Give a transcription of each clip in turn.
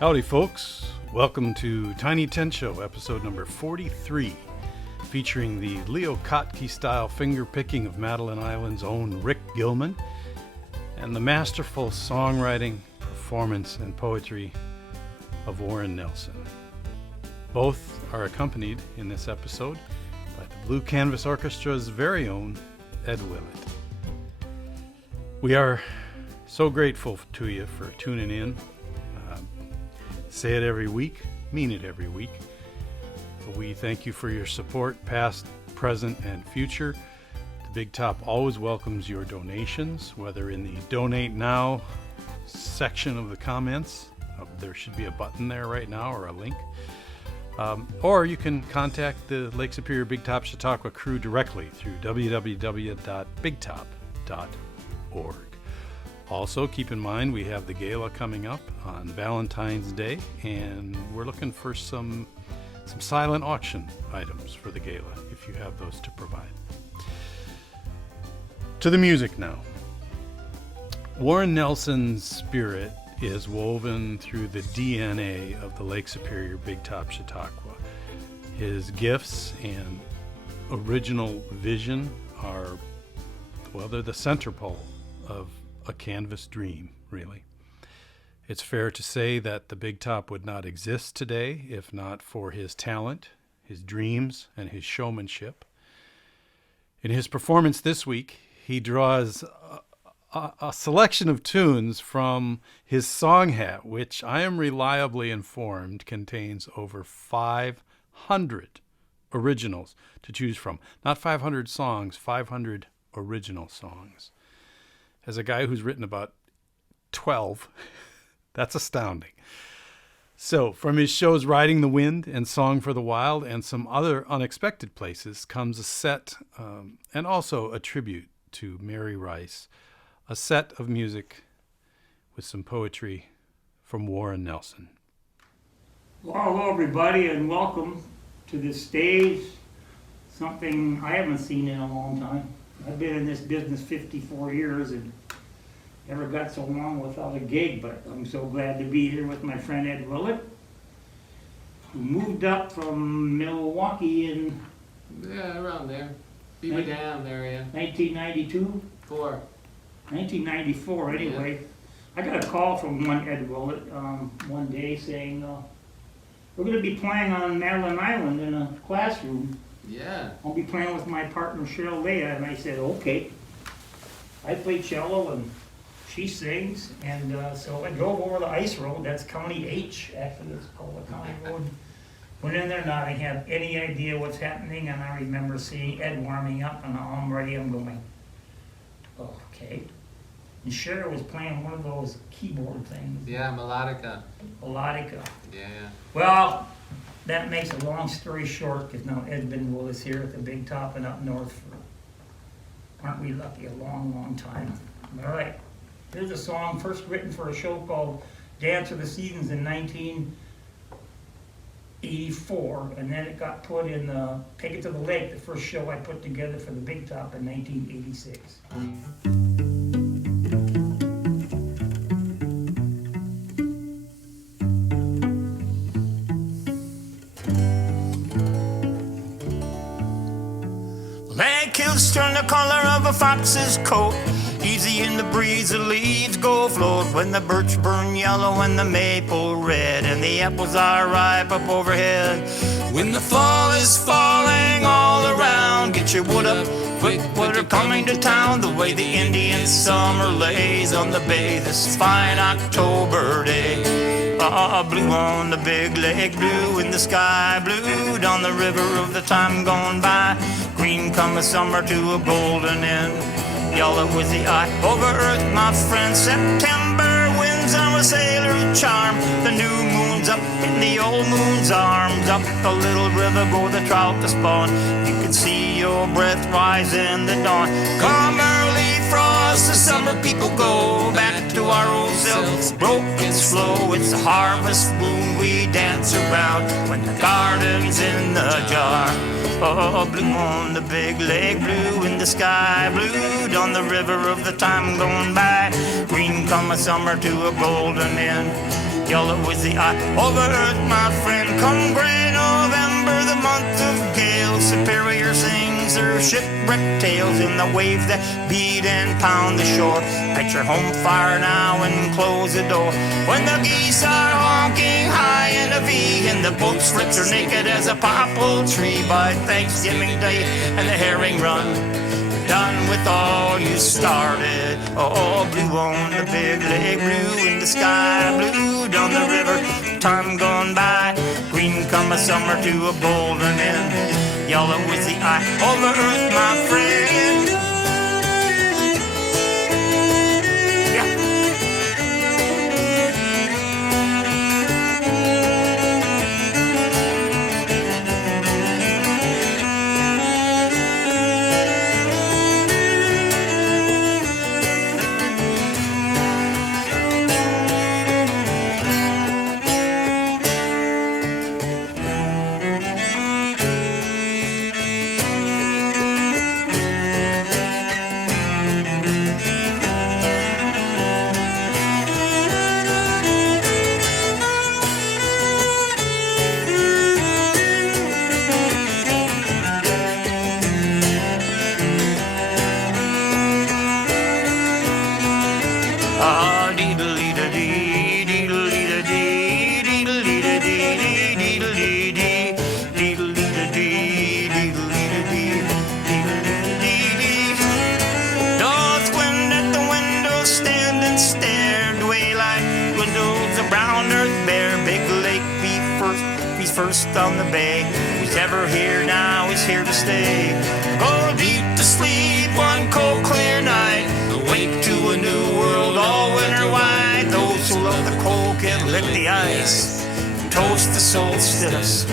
Howdy folks, welcome to Tiny Tent Show, episode number 43, featuring the Leo Kottke style finger picking of Madeleine Islands' own Ric Gillman, and the masterful songwriting, performance, and poetry of Warren Nelson. Both are accompanied in this episode by the Blue Canvas Orchestra's very own Ed Willett. We are so grateful to you for tuning in. Say it every week, mean it every week. We thank you for your support, past, present, and future. The Big Top always welcomes your donations, whether in the Donate Now section of the comments. There should be a button there right now or a link. Or you can contact the Lake Superior Big Top Chautauqua crew directly through www.bigtop.org. Also, keep in mind we have the gala coming up on Valentine's Day, and we're looking for some silent auction items for the gala, if you have those to provide. To the music now. Warren Nelson's spirit is woven through the DNA of the Lake Superior Big Top Chautauqua. His gifts and original vision are, well, they're the center pole of a canvas dream, really. It's fair to say that the Big Top would not exist today if not for his talent, his dreams, and his showmanship. In his performance this week, he draws a selection of tunes from his song hat, which I am reliably informed contains over 500 originals to choose from. Not 500 songs, 500 original songs. As a guy who's written about 12, that's astounding. So, from his shows Riding the Wind and Song for the Wild and some other unexpected places comes a set and also a tribute to Mary Rice, a set of music with some poetry from Warren Nelson. Well, hello everybody, and welcome to this stage, something I haven't seen in a long time. I've been in this business 54 years and never got so long without a gig, but I'm so glad to be here with my friend Ed Willett, who moved up from Milwaukee in... Yeah, around there. Beaver Dam area. 1992? 1994, anyway. Yeah. I got a call from one Ed Willett one day saying, we're going to be playing on Madeleine Island in a classroom. Yeah. I'll be playing with my partner Cheryl Leah, and I said, okay. I play cello and she sings, and so I drove over the ice road. That's County H, actually it's called the county road. Went in there, not I have any idea what's happening, and I remember seeing Ed warming up, and I'm ready, I'm going, okay. And Cheryl was playing one of those keyboard things. Yeah, melodica. Yeah. Yeah. Well, that makes a long story short, because now Ed's been with us here at the Big Top and up north for, aren't we lucky, a long, long time. All right, here's a song first written for a show called Dance of the Seasons in 1984, and then it got put in Take It to the Lake, the first show I put together for the Big Top in 1986. Kills turn the color of a fox's coat. Easy in the breeze, the leaves go float. When the birch burn yellow and the maple red, and the apples are ripe up overhead. When the fall is falling all around, get your wood up quick, wood are coming to town. The way the Indian summer lays on the bay this fine October day. Blue on the big lake, blue in the sky, blue down the river of the time gone by. Green come the summer to a golden end, yellow is the eye over earth, my friend. September winds are a sailor's charm. The new moon's up in the old moon's arms. Up the little river go the trout to spawn. You can see your breath rise in the dawn. Come early frost, the summer people go back to our old selves. Broken slow, it's the harvest moon we dance around when the garden's in the jar. Oh, blue on the big lake, blue in the sky, blue down the river of the time gone by. Green come a summer to a golden end, Yellow is the eye over earth, my friend. Come gray November, the month of gales, Superior sings her shipwreck tales in the waves that beat and pound the shore. Light your home fire now and close the door. When the geese are honking high in a V, and the boat slips are naked as a popple tree by Thanksgiving Day, and the herring run. Done with all you started. Oh, blue on the big lake, blue in the sky, blue down the river, time gone by. Green come a summer to a golden end. Yellow is the eye over earth, my friend. First on the bay, who's ever here now is here to stay. Go deep to sleep one cold clear night, awake to a new world all winter wide. Those who love the cold can lick the ice, toast the solstice.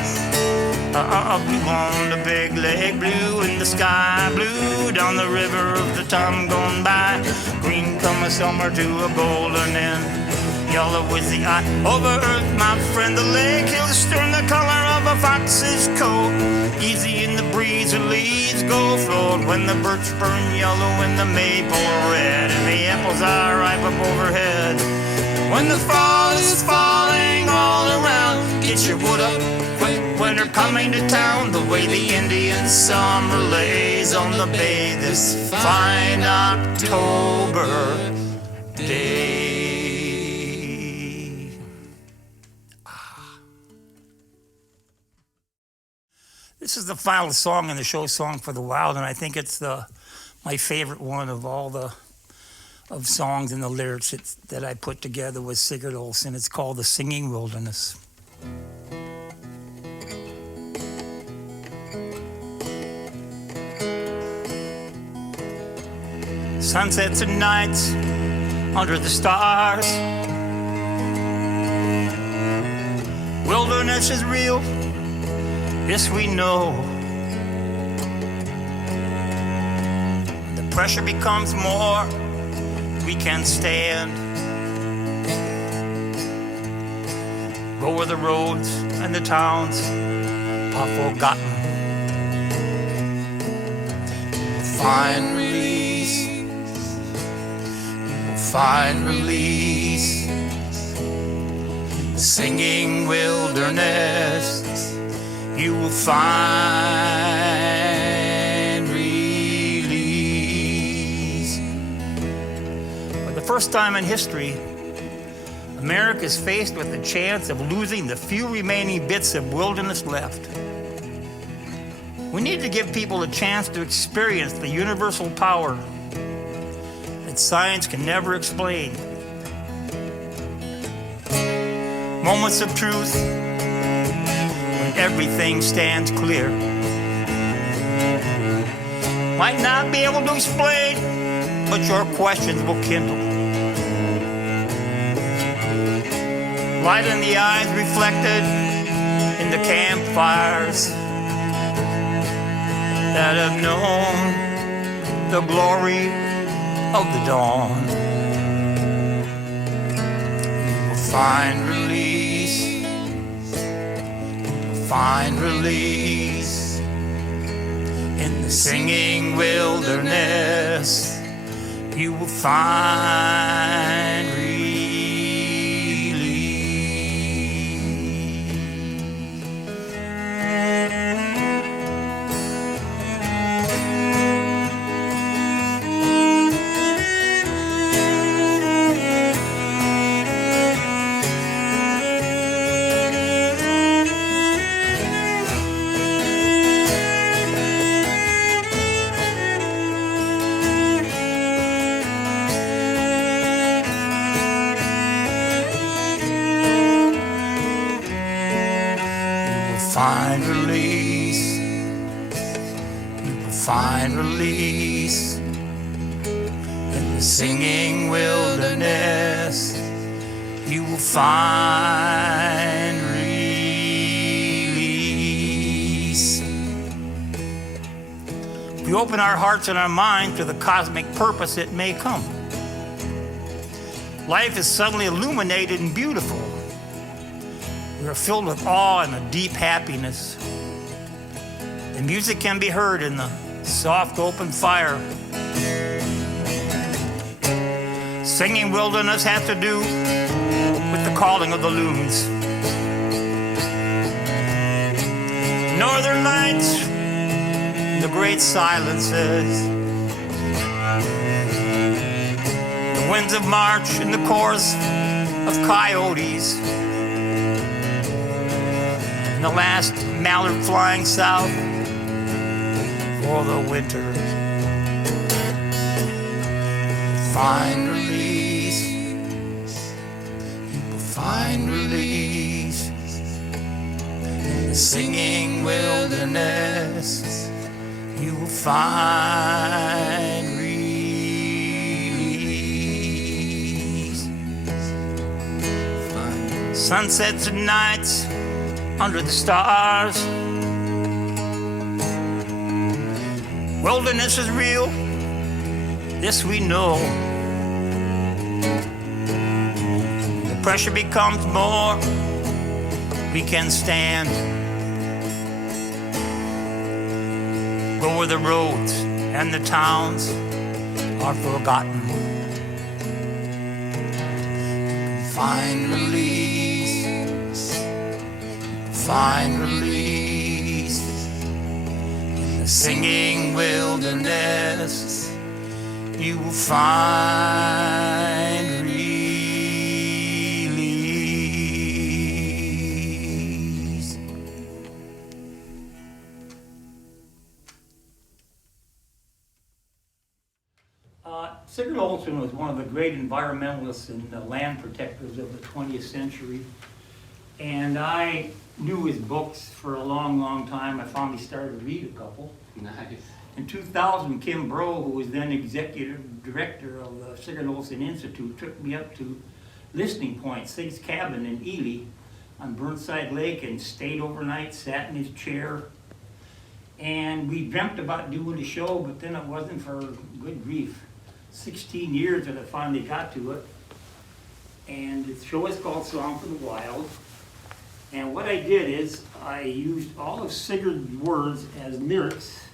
Blue on the big lake, blue in the sky, blue down the river of the time gone by. Green come a summer to a golden end. Yellow is the eye over earth, my friend. The lake hills turn the color of a fox's coat. Easy in the breeze, the leaves go float. When the birch burn yellow and the maple red, and the apples are ripe up overhead. When the fall is falling all around, get your wood up quick when they're coming to town. The way the Indian summer lays on the bay this fine October day. This is the final song in the show, Song for the Wild, and I think it's my favorite one of all the songs and the lyrics that I put together with Sigurd Olsen. It's called The Singing Wilderness. Sunsets and nights under the stars. Wilderness is real. This we know. The pressure becomes more, we can't stand. Go where the roads and the towns are forgotten. Find release. Find release. The singing wilderness. You will find release. For the first time in history, America is faced with the chance of losing the few remaining bits of wilderness left. We need to give people a chance to experience the universal power that science can never explain. Moments of truth, everything stands clear. Might not be able to explain, but your questions will kindle. Light in the eyes reflected in the campfires that have known the glory of the dawn. You will find release. Find release in the singing wilderness. You will find release. find release. You will find release in the singing wilderness. You will find release. If we open our hearts and our mind to the cosmic purpose that may come, life is suddenly illuminated and beautiful. We are filled with awe and a deep happiness. The music can be heard in the soft open fire. Singing wilderness has to do with the calling of the loons. Northern lights, the great silences. The winds of March and the chorus of coyotes. And the last mallard flying south for the winter. Find release. You will find release in the singing wilderness. You will find release. Sunsets and nights under the stars. Wilderness is real, this we know. The pressure becomes more, we can stand. Go where the roads and the towns are forgotten. Find release. Find release in the singing wilderness. You will find release. Sigurd Olson was one of the great environmentalists and land protectors of the 20th century. And I knew his books for a long, long time. I finally started to read a couple. Nice. In 2000, Kim Bro, who was then executive director of the Sigurd Olson Institute, took me up to Listening Point, Sig's cabin in Ely on Burnside Lake, and stayed overnight, sat in his chair. And we dreamt about doing a show, but then it wasn't for good grief. 16 years that I finally got to it. And the show is called Song for the Wild. And what I did is I used all of Sigurd's words as lyrics,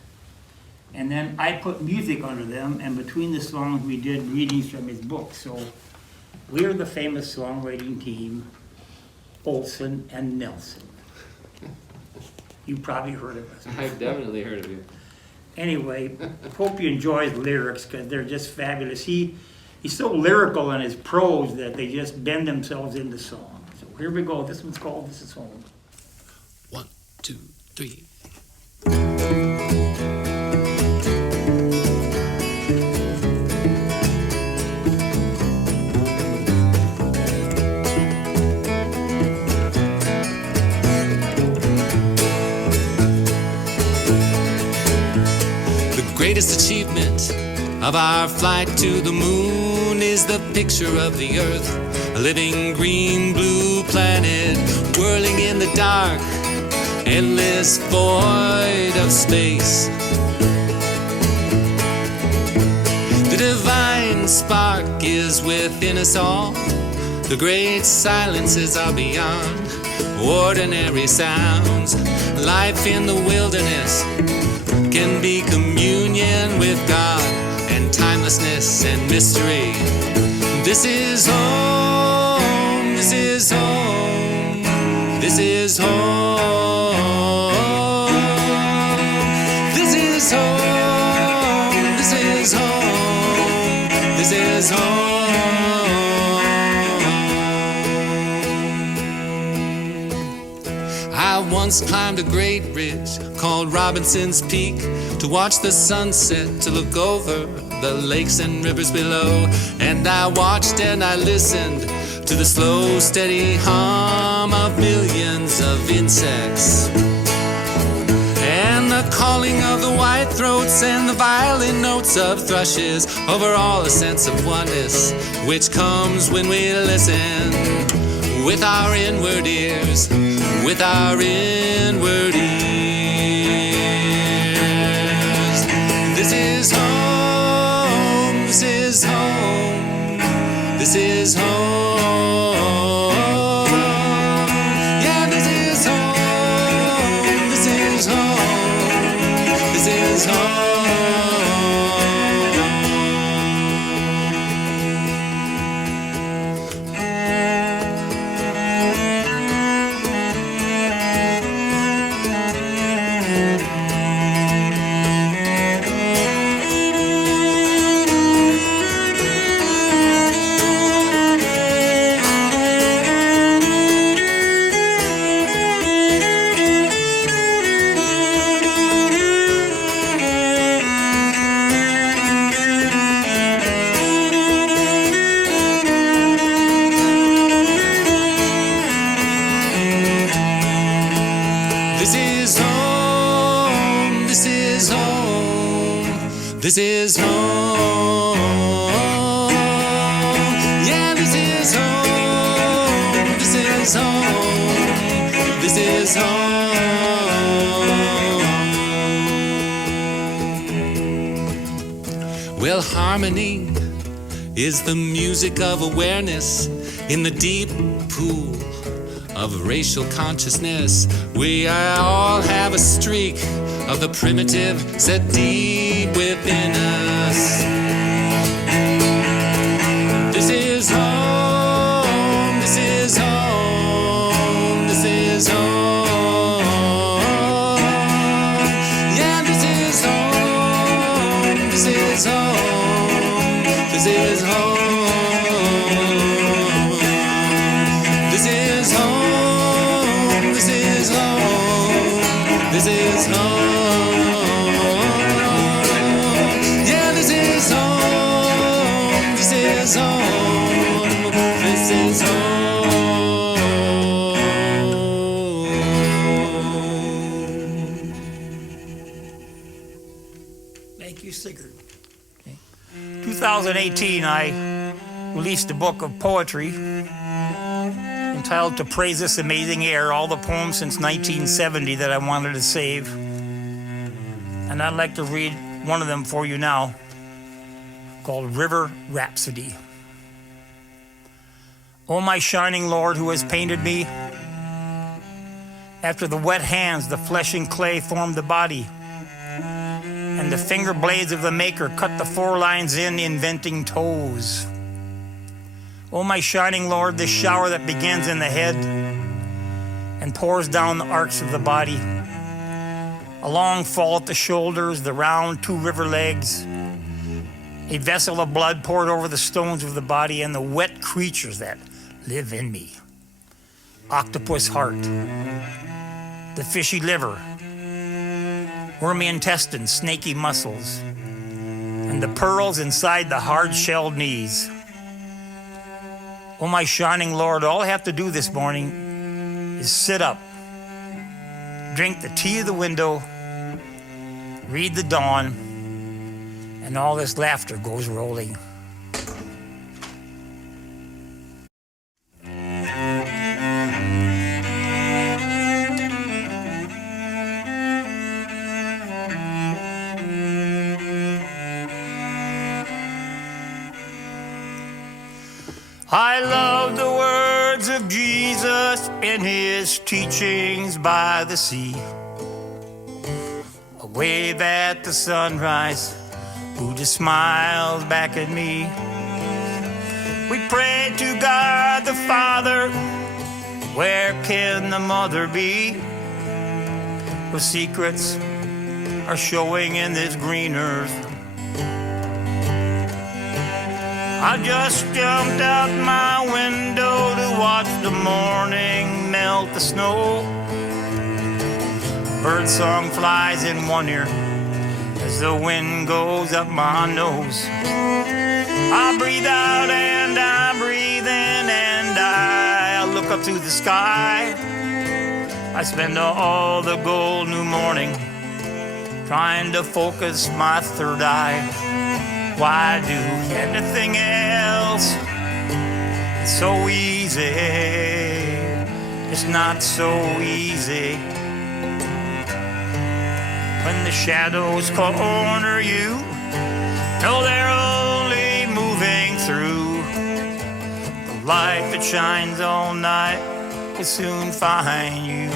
and then I put music under them, and between the songs we did readings from his book. So we're the famous songwriting team, Olson and Nelson. You probably heard of us. I've definitely heard of you. Anyway, hope you enjoy his lyrics because they're just fabulous. He's so lyrical in his prose that they just bend themselves into song. So here we go. This one's called This Is Home. 1, 2, 3. The greatest achievement of our flight to the moon is the picture of the Earth, a living green blue planet whirling in the dark, endless void of space. The divine spark is within us all. The great silences are beyond ordinary sounds. Life in the wilderness can be communion with God and timelessness and mystery. This is home, this is home, this is home, this is home, this is home, this is home. I once climbed a great ridge called Robinson's Peak to watch the sunset, to look over the lakes and rivers below. And I watched and I listened to the slow, steady hum of millions of insects. white throats and the violin notes of thrushes, over all a sense of oneness which comes when we listen with our inward ears, with our inward ears. This is home, this is home, this is home. Yeah, this is home, this is home, this is home. This is home. Yeah, this is home. This is home. This is home. Well, harmony is the music of awareness in the deep pool of racial consciousness. We all have a streak of the primitive set deep within us. This is home, this is home, this is home. Yeah, this is home, this is home, this is home. This is home, this is home, this is home. This is home. Thank you, Sigurd. Okay. 2018, I released a book of poetry entitled To Praise This Amazing Air, all the poems since 1970 that I wanted to save. And I'd like to read one of them for you now, called River Rhapsody. O my shining Lord, who has painted me, after the wet hands, the flesh and clay formed the body, and the finger blades of the maker cut the four lines in, inventing toes. O my shining Lord, this shower that begins in the head and pours down the arcs of the body, a long fall at the shoulders, the round two river legs, a vessel of blood poured over the stones of the body, and the wet creatures that live in me. Octopus heart, the fishy liver, wormy intestines, snaky muscles, and the pearls inside the hard-shelled knees. Oh, my shining Lord, all I have to do this morning is sit up, drink the tea of the window, read the dawn, and all this laughter goes rolling. I love the words of Jesus in his teachings by the sea. A wave at the sunrise, who just smiles back at me. We pray to God the Father, where can the Mother be? The secrets are showing in this green earth. I just jumped out my window to watch the morning melt the snow. Birdsong flies in one ear as the wind goes up my nose. I breathe out and I breathe in and I look up to the sky. I spend all the gold new morning trying to focus my third eye. Why do anything else? It's so easy. It's not so easy. When the shadows corner you, know they're only moving through. The light that shines all night will soon find you.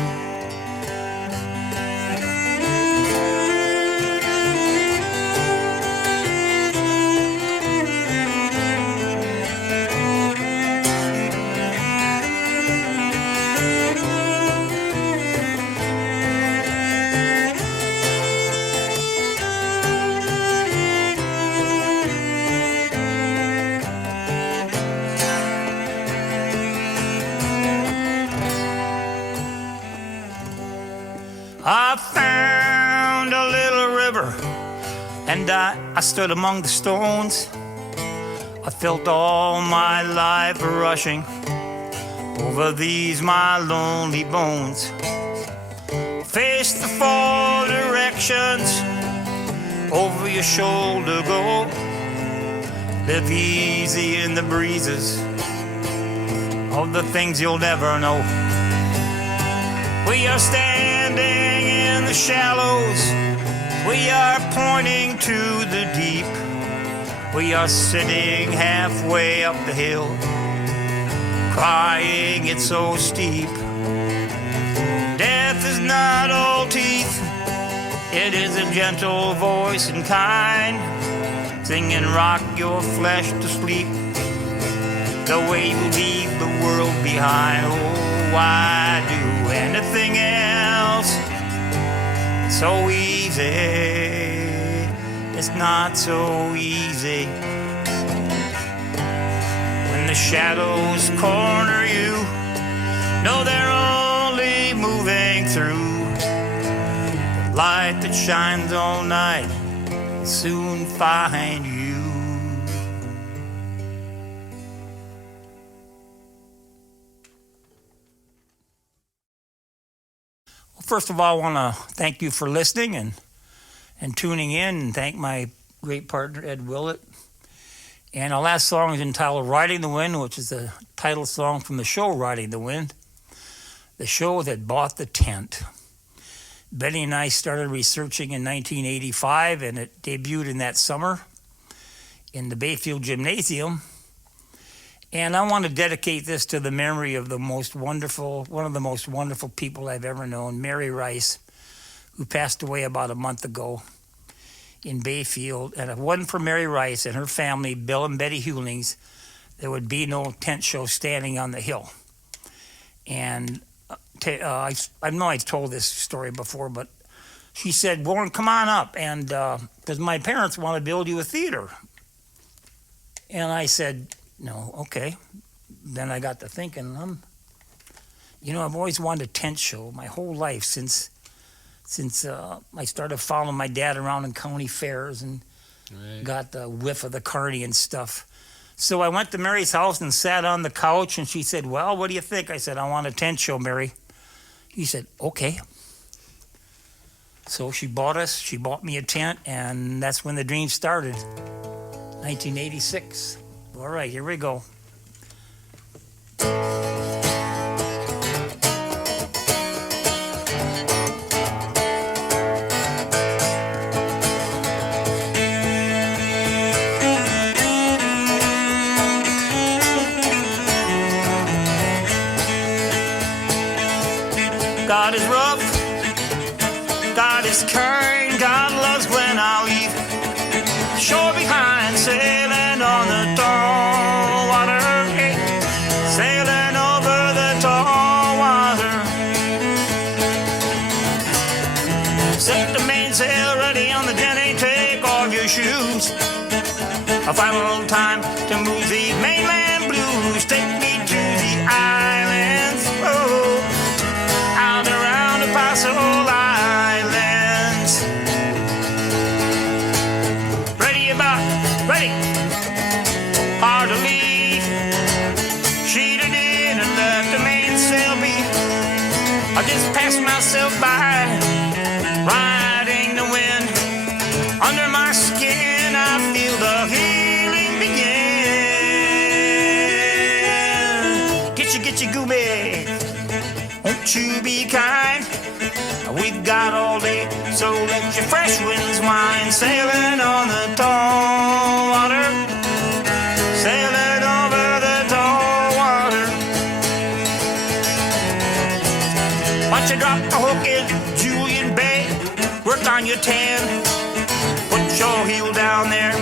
I found a little river, and I stood among the stones. I felt all my life rushing over these my lonely bones. Face the four directions, over your shoulder go. Live easy in the breezes of the things you'll never know. We are standing in the shallows, we are pointing to the deep. We are sitting halfway up the hill, crying it's so steep. Death is not all teeth, it is a gentle voice and kind, singing rock your flesh to sleep, the way you leave the world behind. Oh, why do anything else? It's so easy. It's not so easy. When the shadows corner you, know they're only moving through. The light that shines all night will soon find you. First of all, I want to thank you for listening and tuning in, and thank my great partner, Ed Willett. And our last song is entitled Riding the Wind, which is the title song from the show Riding the Wind, the show that bought the tent. Benny and I started researching in 1985, and it debuted in that summer in the Bayfield Gymnasium. And I want to dedicate this to the memory of one of the most wonderful people I've ever known, Mary Rice, who passed away about a month ago in Bayfield. And if it wasn't for Mary Rice and her family, Bill and Betty Hewlings, there would be no tent show standing on the hill. And I know I told this story before, but she said, Warren, come on up, and because my parents want to build you a theater. And I said, no, okay. Then I got to thinking, I've always wanted a tent show my whole life since I started following my dad around in county fairs and got the whiff of the carny and stuff. So I went to Mary's house and sat on the couch, and she said, well, what do you think? I said, I want a tent show, Mary. He said, okay. So she bought me a tent, and that's when the dream started, 1986. All right, here we go. God is rough, God is kind, God loves when I leave. Shore behind, sailing on the tall water, hey, sailing over the tall water. Set the mainsail ready on the jenny, take off your shoes. A final time to move these mainland blues. Take me to the islands, oh, out around the Paso Islands. Ready, hard to leave. Sheeted in and left the mainsail be. I just passed myself by, riding the wind. won't you be kind? We've got all day, so let your fresh winds whine, sailing on the tall water, sailing over the tall water. Once you drop the hook in Julian Bay, work on your tan, put your heel down there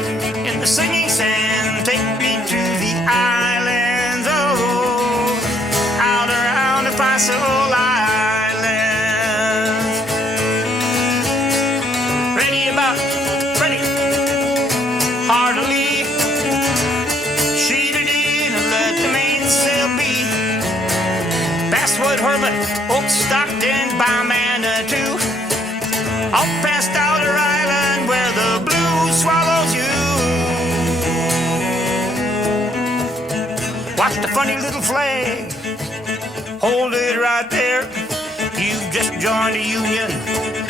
in the singing sand. Take me to the islands, oh, out around the Fossil Islands. Ready about, ready, heartily, sheeted in and let the mainsail be. Basswood, Hermit, Oak, Stockton, by Manitou, all past Outer Island where the blue swallows you. Watch the funny little flag, hold it right there. You've just joined a union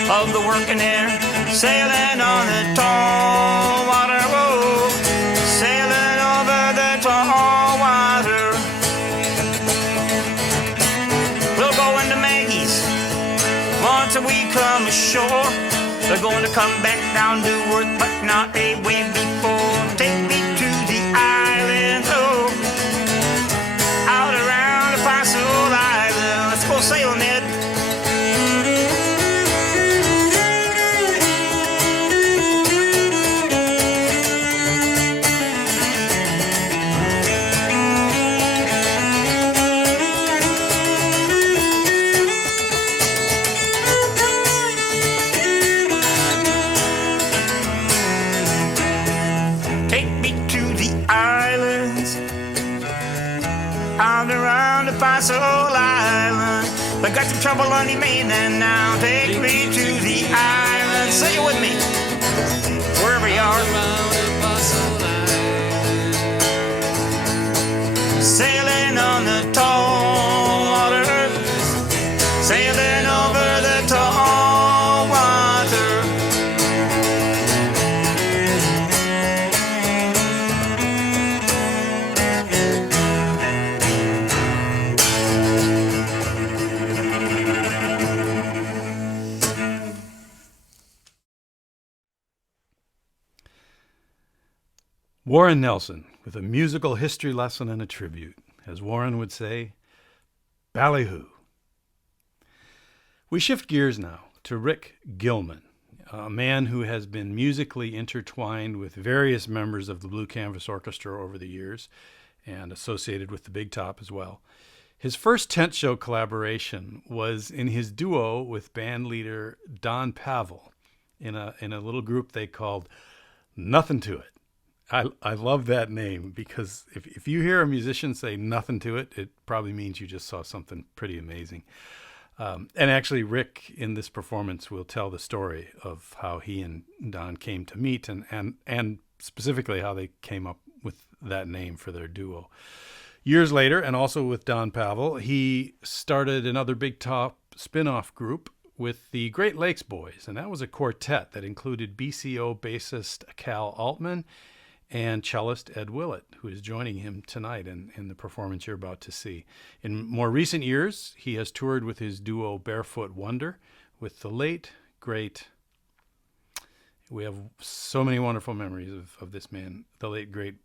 of the working air, sailing on the tall water, whoa, sailing over the tall water. We'll go into Maggie's once we come ashore. They're going to come back down to earth, but not a way before. Take me to the island, oh, out around the Fossil Island. Let's go sailing, Ned. Out around the Fossil Island. I got some trouble on the mainland now. Take me to the island. Say it with me. Wherever you are. Sailing on the tall water, sailing over the tall water. Warren Nelson with a musical history lesson and a tribute. As Warren would say, ballyhoo. We shift gears now to Ric Gillman, a man who has been musically intertwined with various members of the Blue Canvas Orchestra over the years and associated with the Big Top as well. His first tent show collaboration was in his duo with band leader Don Pavel in a little group they called Nothin to It. I love that name because if you hear a musician say nothing to it, it probably means you just saw something pretty amazing. And actually, Rick in this performance will tell the story of how he and Don came to meet and specifically how they came up with that name for their duo. Years later, and also with Don Pavel, he started another Big Top spin-off group with the Great Lakes Boys, and that was a quartet that included BCO bassist Cal Altman and cellist Ed Willett, who is joining him tonight in the performance you're about to see. In more recent years, he has toured with his duo Barefoot Wonder with the late, great, we have so many wonderful memories of this man, the late, great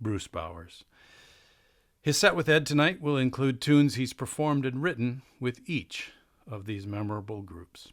Bruce Bowers. His set with Ed tonight will include tunes he's performed and written with each of these memorable groups.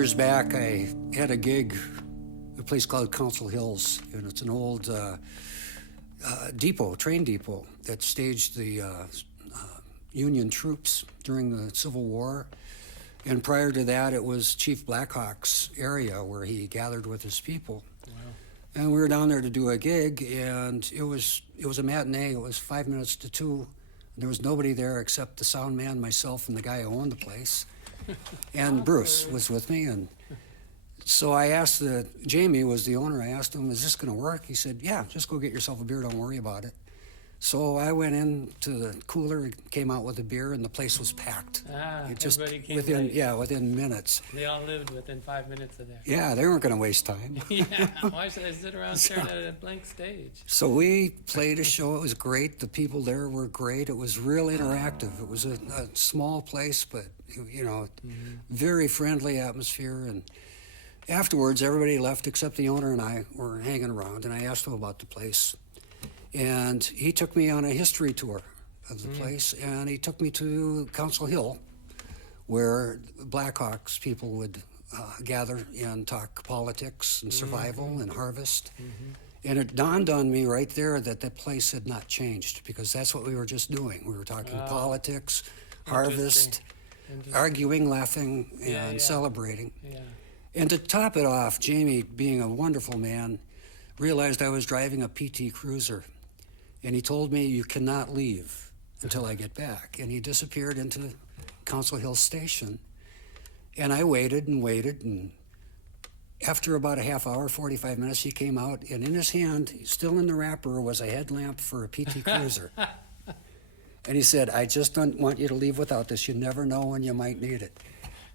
years back, I had a gig, a place called Council Hills, and it's an old train depot that staged the Union troops during the Civil War. And prior to that, it was Chief Blackhawk's area where he gathered with his people. Wow. And we were down there to do a gig, and it was a matinee. It was 5 minutes to 2. There was nobody there except the sound man, myself, and the guy who owned the place. And Bruce was with me, and so I asked Jamie was the owner. I asked him, "Is this going to work?" He said, "Yeah, just go get yourself a beer. Don't worry about it." So I went into the cooler, came out with a beer, and the place was packed. Everybody came within minutes. They all lived within 5 minutes of there. Yeah, they weren't going to waste time. Yeah, why should I sit around staring at a blank stage? So we played a show. It was great. The people there were great. It was real interactive. It was a small place, but very friendly atmosphere. And afterwards, everybody left except the owner and I were hanging around. And I asked him about the place. And he took me on a history tour of the place, and he took me to Council Hill, where Blackhawks people would gather and talk politics and survival and harvest. And it dawned on me right there that that place had not changed, because that's what we were just doing. We were talking politics, harvest, arguing, laughing, and celebrating. Yeah. And to top it off, Jamie, being a wonderful man, realized I was driving a PT Cruiser. And he told me, "You cannot leave until I get back." And he disappeared into Council Hill Station. And I waited, and after about a half hour, 45 minutes, he came out, and in his hand, still in the wrapper, was a headlamp for a PT Cruiser. And he said, "I just don't want you to leave without this. You never know when you might need it."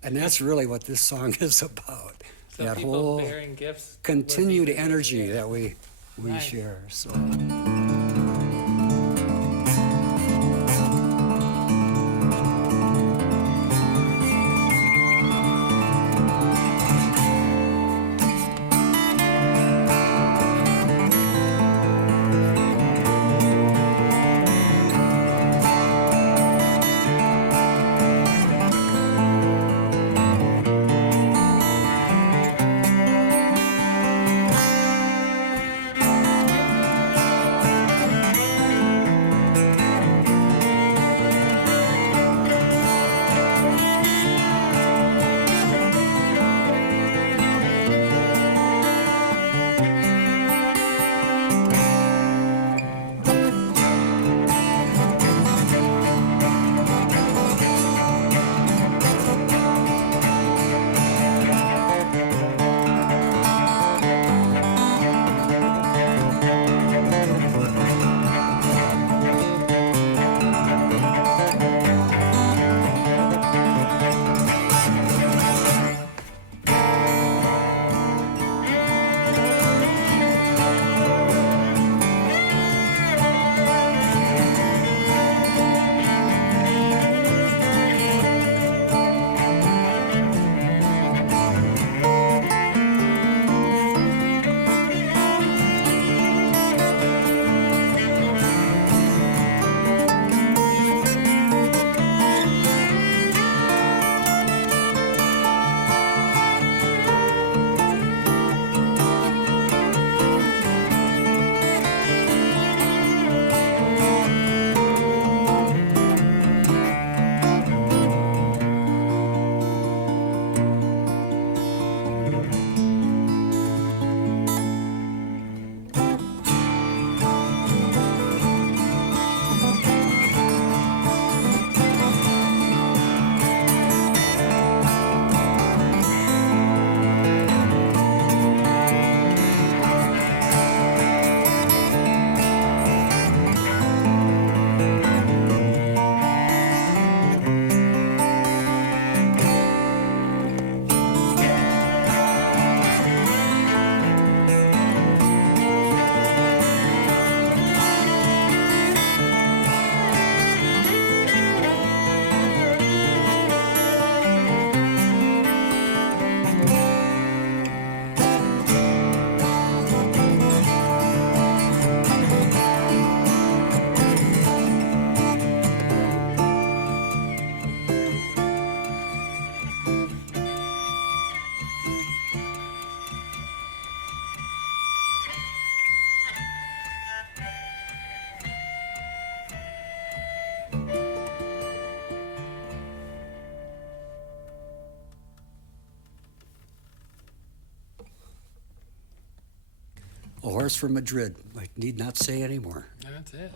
And that's really what this song is about. So that people whole bearing gifts, continued energy that we share. So. A horse from Madrid. I need not say anymore. That's it.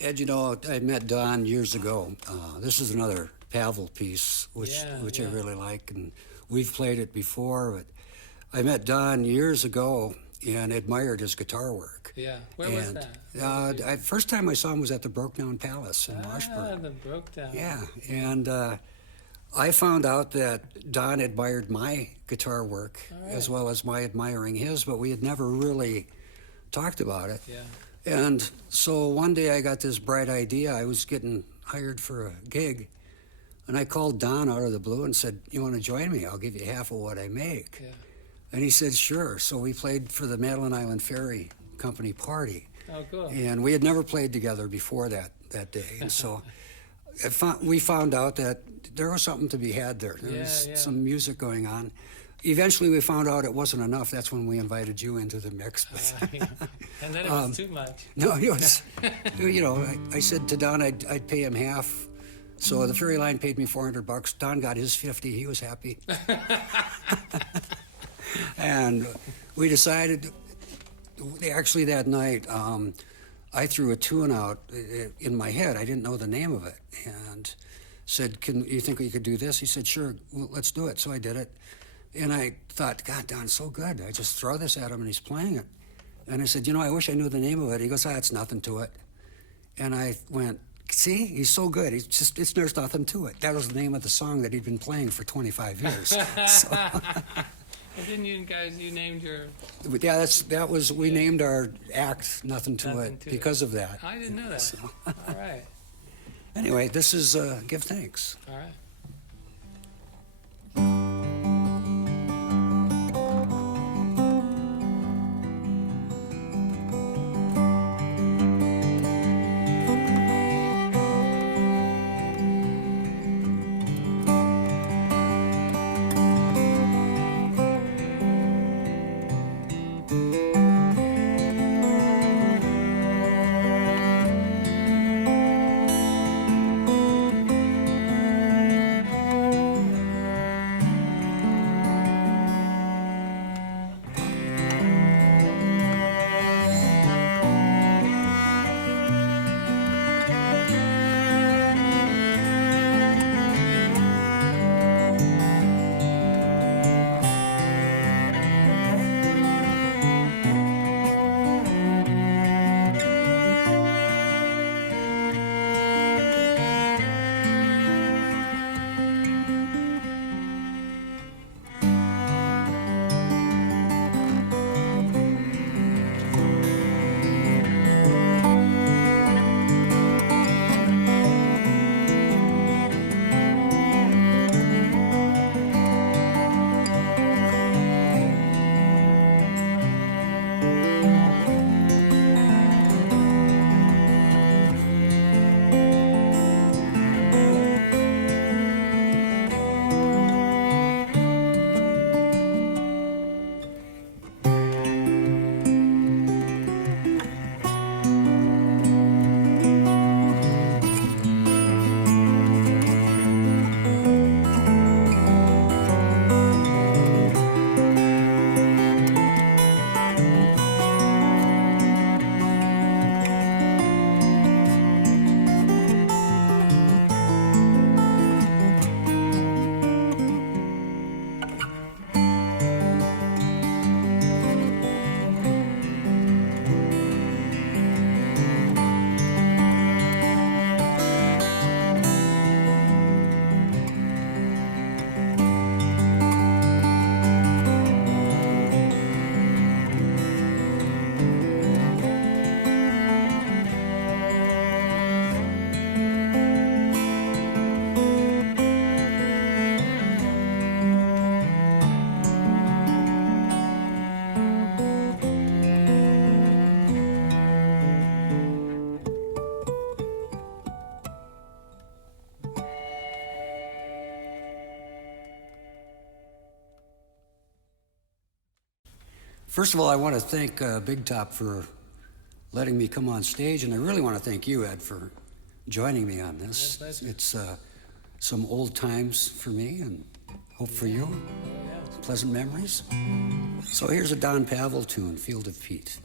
Ed, you know, I met Don years ago. This is another Pavel piece, which I really like, and we've played it before. But I met Don years ago and admired his guitar work. Yeah, where was that? First time I saw him was at the Broke Down Palace in Washburn. The Broke Down. Yeah, and I found out that Don admired my guitar work as well as my admiring his, but we had never really talked about it. Yeah. And so one day I got this bright idea. I was getting hired for a gig, and I called Don out of the blue and said, "You want to join me? I'll give you half of what I make." Yeah. And he said, "Sure." So we played for the Madeleine Island Ferry Company party. Oh, cool. And we had never played together before that day. And so we found out that there was something to be had there. There was some music going on. Eventually we found out it wasn't enough. That's when we invited you into the mix. And then it was too much. No, it was, you know, I said to Don I'd pay him half. So the ferry line paid me $400. Don got his 50. He was happy. And we decided, actually that night, I threw a tune out in my head. I didn't know the name of it. And said, you think we could do this? He said, "Sure, well, let's do it." So I did it. And I thought, God, Don's so good. I just throw this at him and he's playing it. And I said, I wish I knew the name of it. He goes, it's nothing to it. And I went, see, he's so good. There's nothing to it. That was the name of the song that he'd been playing for 25 years. So. And didn't you guys, you named your... Yeah, we named our act Nothing to It because of that. I didn't know that. So. All right. Anyway, this is Give Thanks. All right. First of all, I want to thank Big Top for letting me come on stage, and I really want to thank you, Ed, for joining me on this. It's some old times for me, and hope for you. Pleasant memories. So here's a Don Pavel tune, Field of Pete.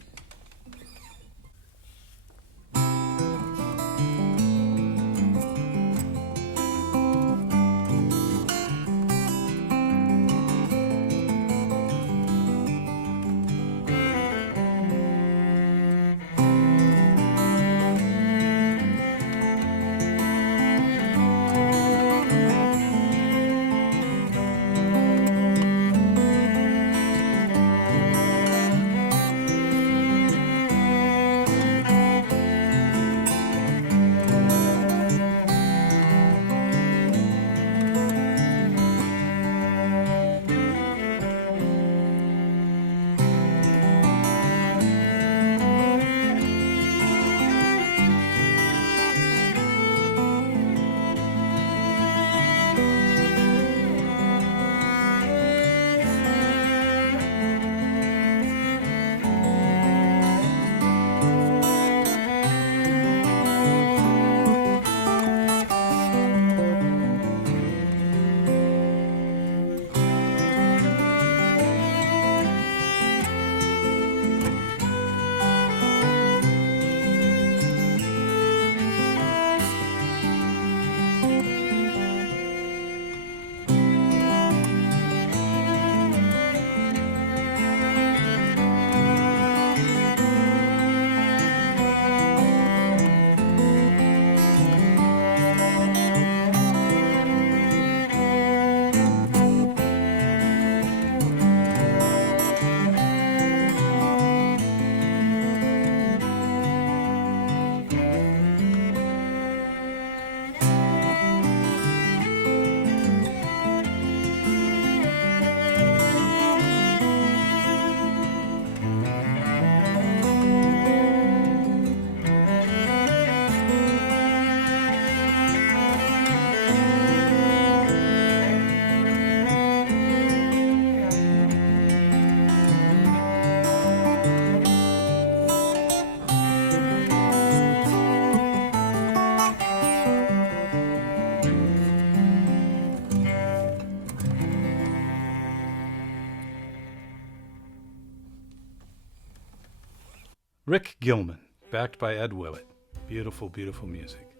Ric Gillman, backed by Ed Willett. Beautiful, beautiful music.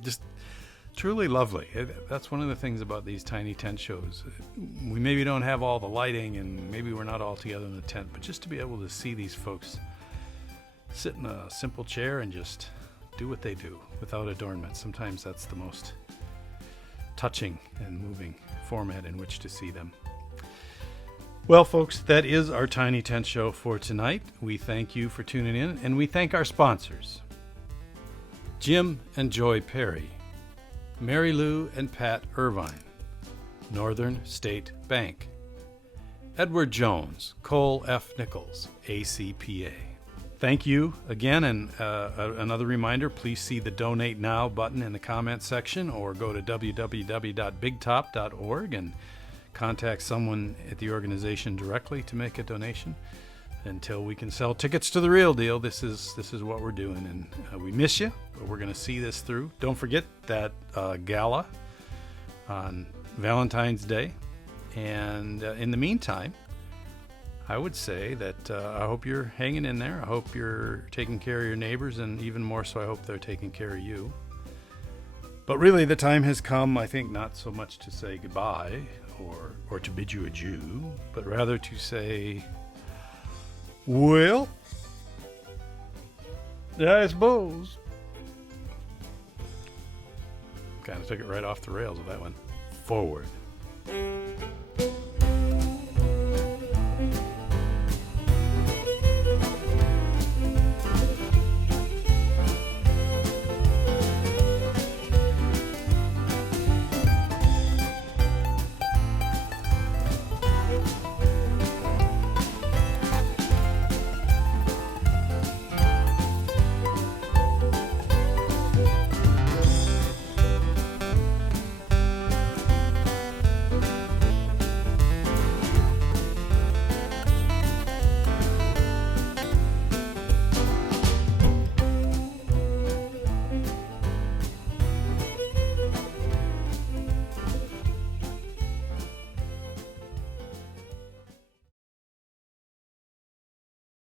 Just truly lovely. That's one of the things about these tiny tent shows. We maybe don't have all the lighting, and maybe we're not all together in the tent, but just to be able to see these folks sit in a simple chair and just do what they do without adornment. Sometimes that's the most touching and moving format in which to see them. Well, folks, that is our Tiny Tent Show for tonight. We thank you for tuning in, and we thank our sponsors, Jim and Joy Perry, Mary Lou and Pat Irvine, Northern State Bank, Edward Jones, Cole F. Nichols, ACPA. Thank you again, and another reminder, please see the Donate Now button in the comments section, or go to www.bigtop.org and contact someone at the organization directly to make a donation. Until we can sell tickets to the real deal, this is what we're doing, and we miss you, but we're going to see this through. Don't forget that gala on Valentine's Day, and in the meantime, I would say that I hope you're hanging in there. I hope you're taking care of your neighbors, and even more so, I hope they're taking care of you. But really, the time has come, I think, not so much to say goodbye or to bid you adieu, but rather to say, well, I suppose. Kind of took it right off the rails with that one. Forward.